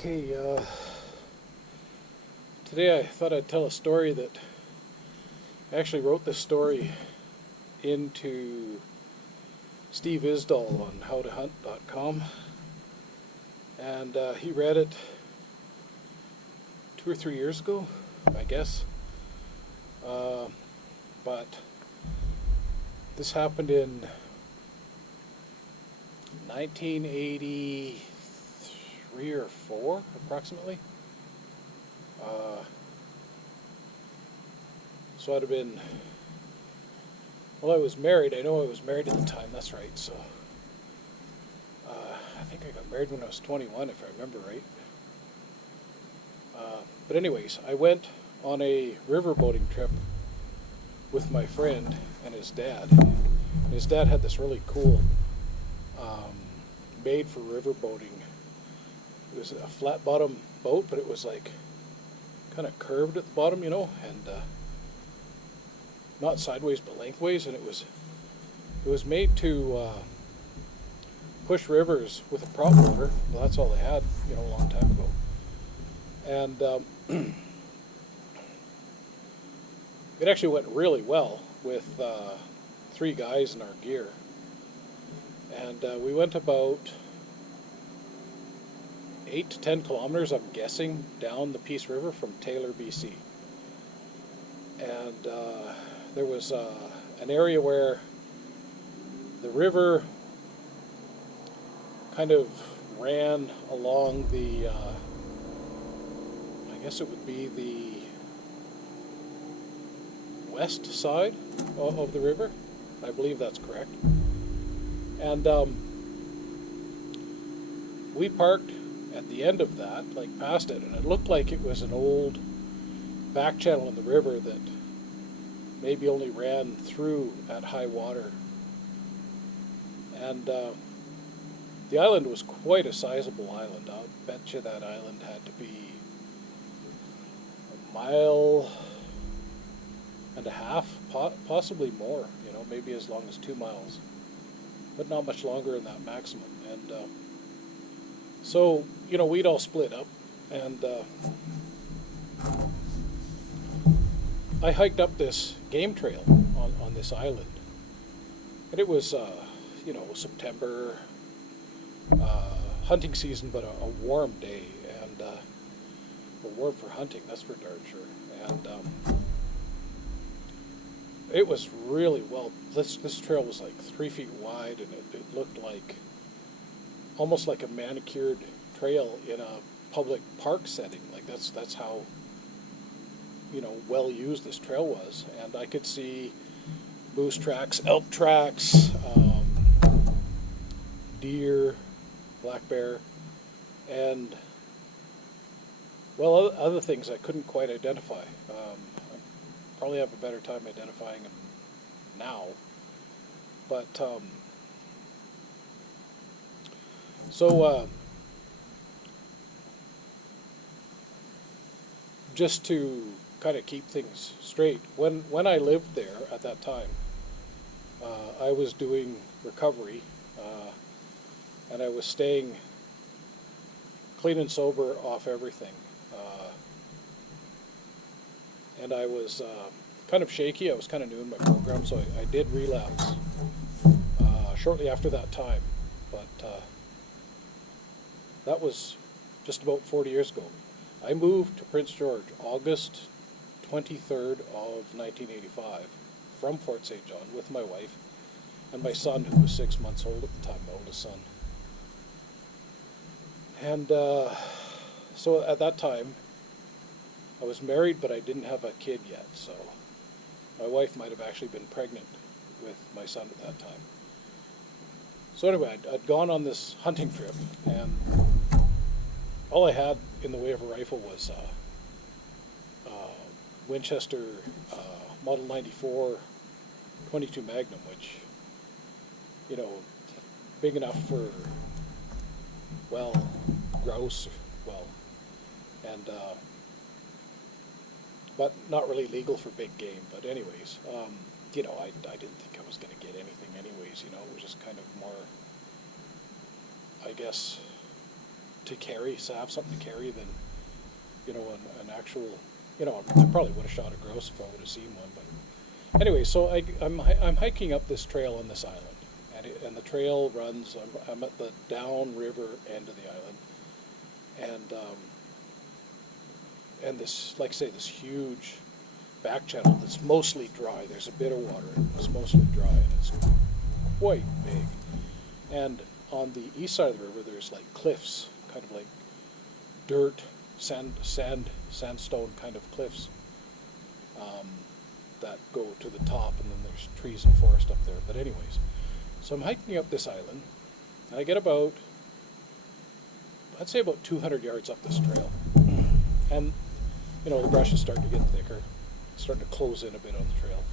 Okay, today I thought I'd tell a story that I actually wrote this story into Steve Isdall on howtohunt.com, and he read it 2 or 3 years ago, I guess. But this happened in 1983 or 4, approximately. So I'd have been, well, I was married. I know I was married at the time, that's right. So I think I got married when I was 21, if I remember right. But anyways, I went on a riverboating trip with my friend and his dad. And his dad had this really cool made for riverboating. It was a flat bottom boat, but it was like kind of curved at the bottom, you know, and not sideways but lengthways, and it was made to push rivers with a prop motor. Well, that's all they had, you know, a long time ago. And it actually went really well with 3 guys in our gear. And we went about 8 to 10 kilometers, I'm guessing, down the Peace River from Taylor, BC. And there was an area where the river kind of ran along the, I guess it would be the west side of the river. I believe that's correct. And we parked at the end of that, like past it, and it looked like it was an old back channel in the river that maybe only ran through at high water. And the island was quite a sizable island. I'll bet you that island had to be 1.5 miles, possibly more, you know, maybe as long as 2 miles, but not much longer than that maximum. And so, you know, we'd all split up, and I hiked up this game trail on this island. And it was, you know, September, hunting season, but a warm day, and warm for hunting, that's for darn sure. And it was really well, this trail was like 3 feet wide, and it looked like, almost like a manicured trail in a public park setting. Like that's how, you know, well used this trail was. And I could see moose tracks, elk tracks, deer, black bear, and, well, other things I couldn't quite identify. I probably have a better time identifying them now. But so just to kind of keep things straight, when I lived there at that time, I was doing recovery, and I was staying clean and sober off everything, and I was kind of shaky. I was kind of new in my program, so I did relapse shortly after that time, but that was just about 40 years ago. I moved to Prince George August 23rd of 1985 from Fort St. John with my wife and my son, who was 6 months old at the time, my oldest son. And so at that time, I was married, but I didn't have a kid yet, so my wife might have actually been pregnant with my son at that time. So anyway, I'd gone on this hunting trip, and all I had in the way of a rifle was Winchester Model 94 .22 Magnum, which, you know, big enough for, well, grouse, well, and but not really legal for big game. But anyways, you know, I didn't think I was going to get anything anyways, you know. It was just kind of more, I guess, to carry, so have something to carry than, you know, an actual, you know, I probably would have shot a grouse if I would have seen one. But anyway, so I'm hiking up this trail on this island, and the trail runs. I'm at the downriver end of the island, and this, like I say, this huge back channel that's mostly dry. There's a bit of water, it's mostly dry, and it's quite big. And on the east side of the river, there's like cliffs, kind of like dirt, sandstone kind of cliffs that go to the top, and then there's trees and forest up there. But anyways, so I'm hiking up this island, and I get about, I'd say about 200 yards up this trail, and you know, the brush is starting to get thicker, it's starting to close in a bit on the trail,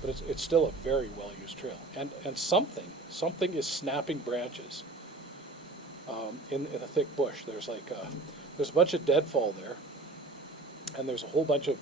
but it's still a very well used trail, and something is snapping branches in a thick bush. There's like there's a bunch of deadfall there, and there's a whole bunch of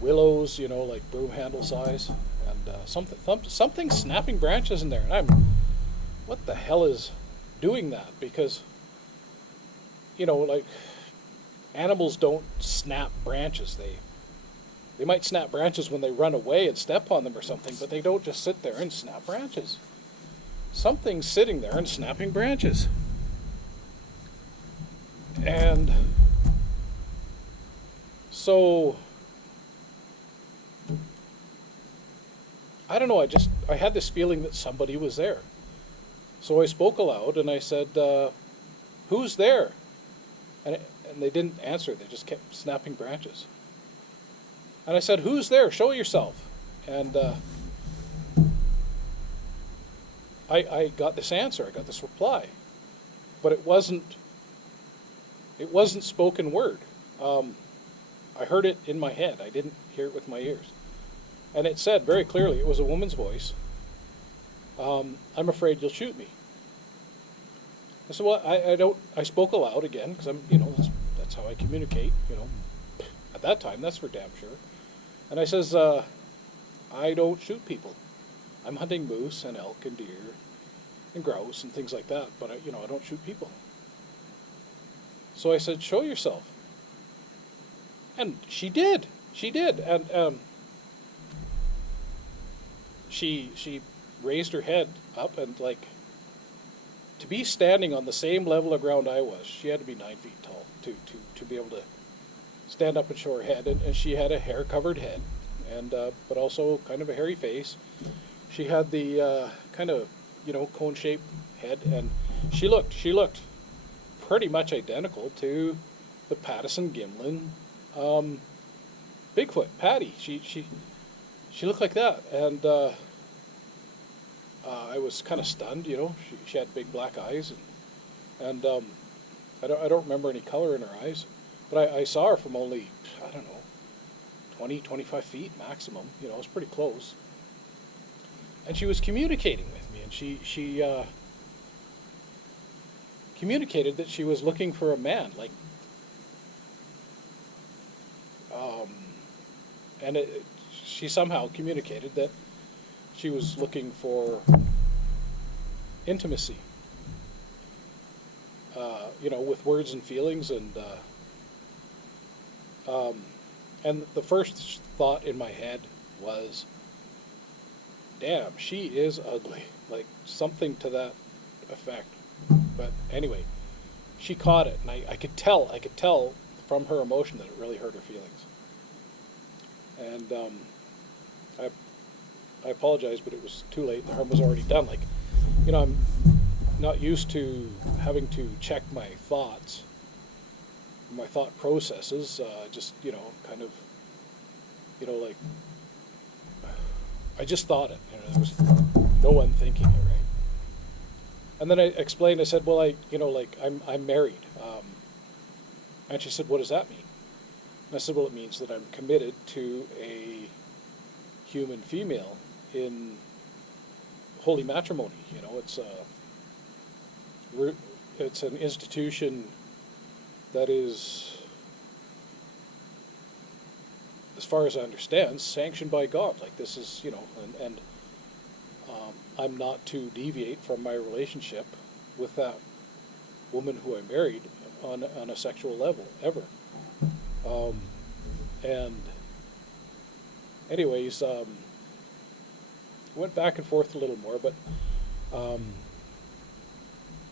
willows, you know, like broom handle size, and something snapping branches in there, and what the hell is doing that? Because, you know, like, animals don't snap branches. They might snap branches when they run away and step on them or something, but they don't just sit there and snap branches. Something's sitting there and snapping branches. And so, I don't know, I had this feeling that somebody was there. So I spoke aloud and I said, who's there? And they didn't answer, they just kept snapping branches. And I said, who's there? Show yourself. And I got this answer, I got this reply. But it wasn't spoken word. I heard it in my head, I didn't hear it with my ears. And it said very clearly, it was a woman's voice, I'm afraid you'll shoot me. I said, well, I spoke aloud again, because I'm, you know, that's how I communicate, you know. At that time, that's for damn sure. And I says, I don't shoot people. I'm hunting moose and elk and deer and grouse and things like that, but I don't shoot people. So I said, show yourself. And she did. And she raised her head up, and like, to be standing on the same level of ground I was, she had to be 9 feet tall to be able to stand up and show her head. And she had a hair-covered head, and but also kind of a hairy face. She had the kind of, you know, cone-shaped head, and she looked pretty much identical to the Pattison Gimlin Bigfoot, Patty. She looked like that, and I was kind of stunned, you know. She had big black eyes, and I don't remember any color in her eyes, but I saw her from only, I don't know, 20, 25 feet maximum. You know, it was pretty close. And she was communicating with me, and she communicated that she was looking for a man, like, and she somehow communicated that she was looking for intimacy, you know, with words and feelings, and the first thought in my head was, damn, she is ugly, like something to that effect. But anyway, she caught it, and I could tell from her emotion that it really hurt her feelings. And I apologize, but it was too late. The harm was already done. Like, you know, I'm not used to having to check my thoughts, my thought processes. Just, you know, kind of, you know, like, I just thought it. You know, there was no one thinking it, right? And then I explained. I said, well, I'm married. And she said, what does that mean? And I said, well, it means that I'm committed to a human female in holy matrimony. You know, it's an institution that is, as far as I understand, sanctioned by God. Like, this is, you know, and I'm not to deviate from my relationship with that woman who I married on a sexual level ever. And anyways, went back and forth a little more, but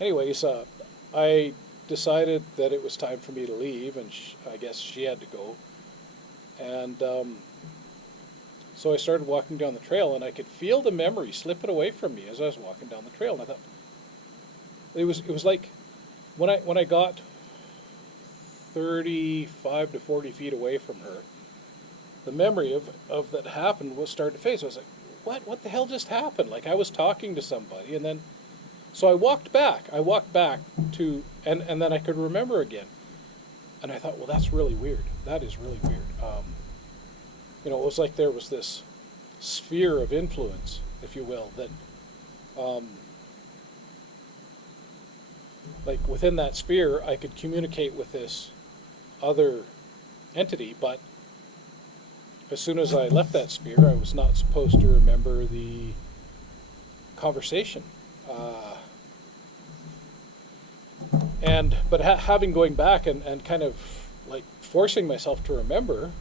anyways, I decided that it was time for me to leave, and I guess she had to go. And so I started walking down the trail, and I could feel the memory slipping away from me as I was walking down the trail. And I thought, it was like when I got 35 to 40 feet away from her, the memory of that happened was starting to fade. So I was like, what the hell just happened? Like, I was talking to somebody, and then, so I walked back to, and then I could remember again. And I thought, well, that's really weird. That is really weird. It was like there was this sphere of influence, if you will, that, like within that sphere, I could communicate with this other entity, but as soon as I left that sphere, I was not supposed to remember the conversation. But having going back and kind of like forcing myself to remember,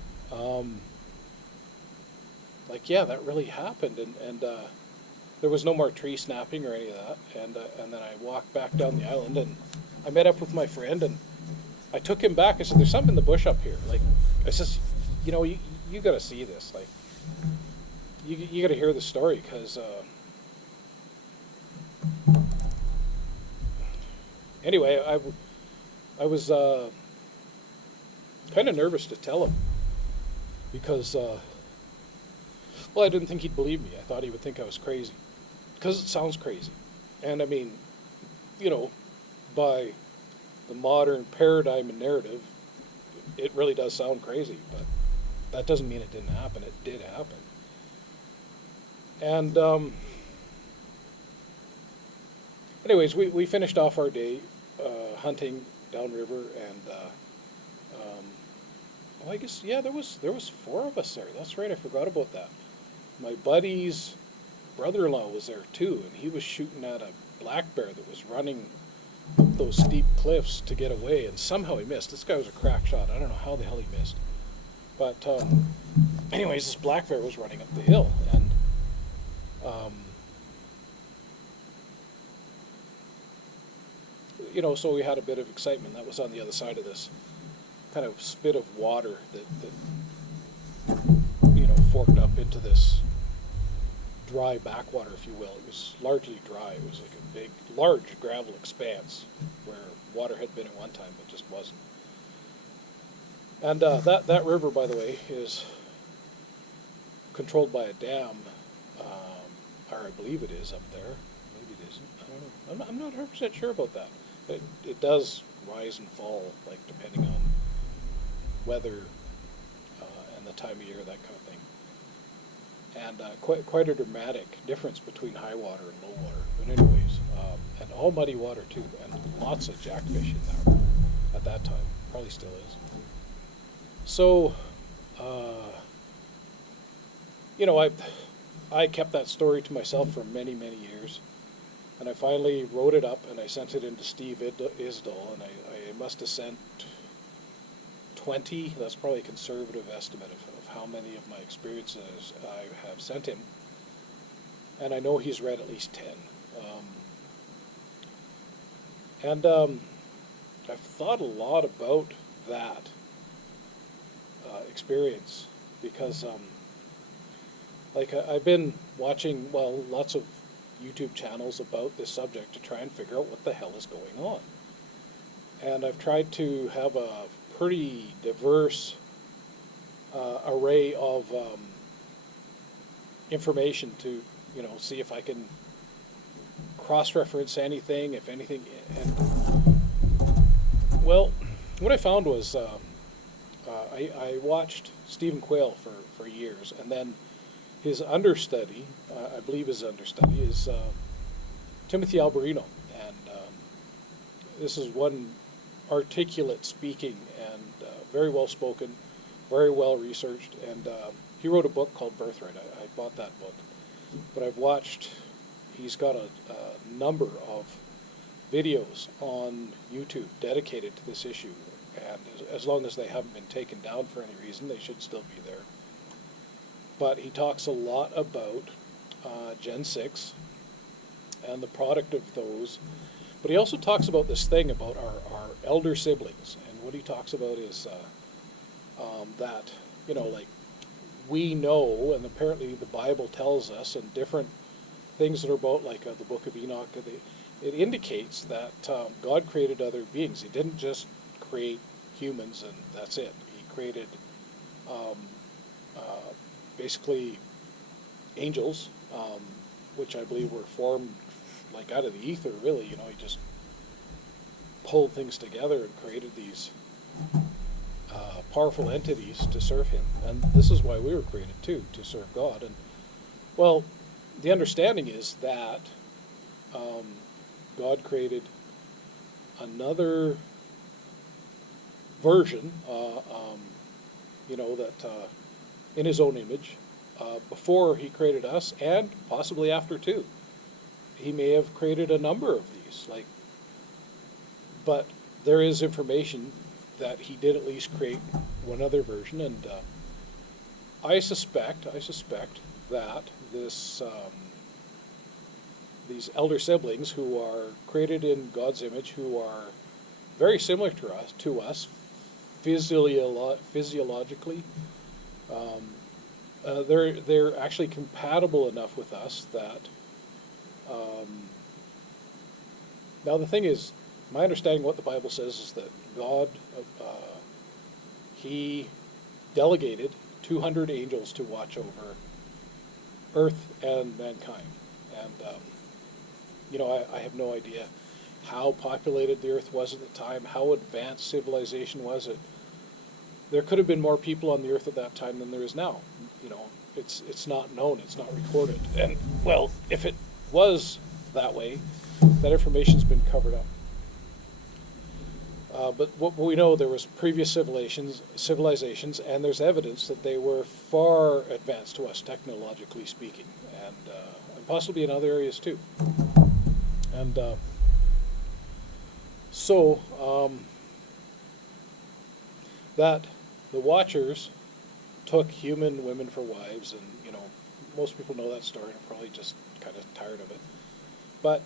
like, yeah, that really happened, and there was no more tree snapping or any of that, and then I walked back down the island, and I met up with my friend, and I took him back. I said, there's something in the bush up here. Like, I said, you got to see this. Like, you got to hear the story, because anyway, I was kind of nervous to tell him, because well, I didn't think he'd believe me. I thought he would think I was crazy, because it sounds crazy. And I mean, by the modern paradigm and narrative, it really does sound crazy, but that doesn't mean it didn't happen. It did happen. And anyways, we finished off our day hunting downriver, and well, I guess, yeah, there was 4 of us there. That's right, I forgot about that. My buddy's brother-in-law was there too, and he was shooting at a black bear that was running up those steep cliffs to get away, and somehow he missed. This guy was a crack shot. I don't know how the hell he missed. But anyways, this black bear was running up the hill, and so we had a bit of excitement. That was on the other side of this kind of spit of water that forked up into this dry backwater, if you will. It was largely dry. It was like a big, large gravel expanse where water had been at one time, but just wasn't. And that river, by the way, is controlled by a dam, or I believe it is up there. Maybe it isn't. I don't know. I'm not 100% sure about that. It does rise and fall, like, depending on weather and the time of year, that kind of thing. And quite a dramatic difference between high water and low water. But anyways, and all muddy water too, and lots of jackfish in there at that time. Probably still is. So, I kept that story to myself for many, many years. And I finally wrote it up, and I sent it into Steve Isdall, and I must have sent 20. That's probably a conservative estimate of how many of my experiences I have sent him. And I know he's read at least 10. I've thought a lot about that experience, because I've been watching, lots of YouTube channels about this subject to try and figure out what the hell is going on. And I've tried to have a pretty diverse array of information to, see if I can cross-reference anything, if anything. And well, what I found was I watched Stephen Quayle for years, and then his understudy, I believe his understudy, is Timothy Alberino. And this is one articulate speaking and very well spoken, very well researched, and he wrote a book called Birthright. I bought that book, but I've watched, he's got a number of videos on YouTube dedicated to this issue, and as long as they haven't been taken down for any reason, they should still be there. But he talks a lot about Gen 6 and the product of those. But he also talks about this thing about our elder siblings. And what he talks about is that, you know, like, we know, and apparently the Bible tells us, and different things that are about, like the Book of Enoch, it indicates that God created other beings. He didn't just create humans and that's it. He created basically angels, which I believe were formed like out of the ether, really. You know, he just pulled things together and created these powerful entities to serve him. And this is why we were created too, to serve God. And well, the understanding is that God created another version, you know, that in his own image, before he created us, and possibly after too. He may have created a number of these, like, but there is information that he did at least create one other version, and I suspect that this these elder siblings who are created in God's image, who are very similar to us physiologically, they're actually compatible enough with us that. Now the thing is, my understanding of what the Bible says is that God, he delegated 200 angels to watch over earth and mankind. And, you know, I have no idea how populated the earth was at the time, how advanced civilization was. There could have been more people on the earth at that time than there is now. You know, it's not known, it's not recorded. And, well, if it was that way, that information's been covered up. But what we know, there was previous civilizations, and there's evidence that they were far advanced to us, technologically speaking, and possibly in other areas too. And so that the Watchers took human women for wives, and, you know, most people know that story and are probably just kind of tired of it. But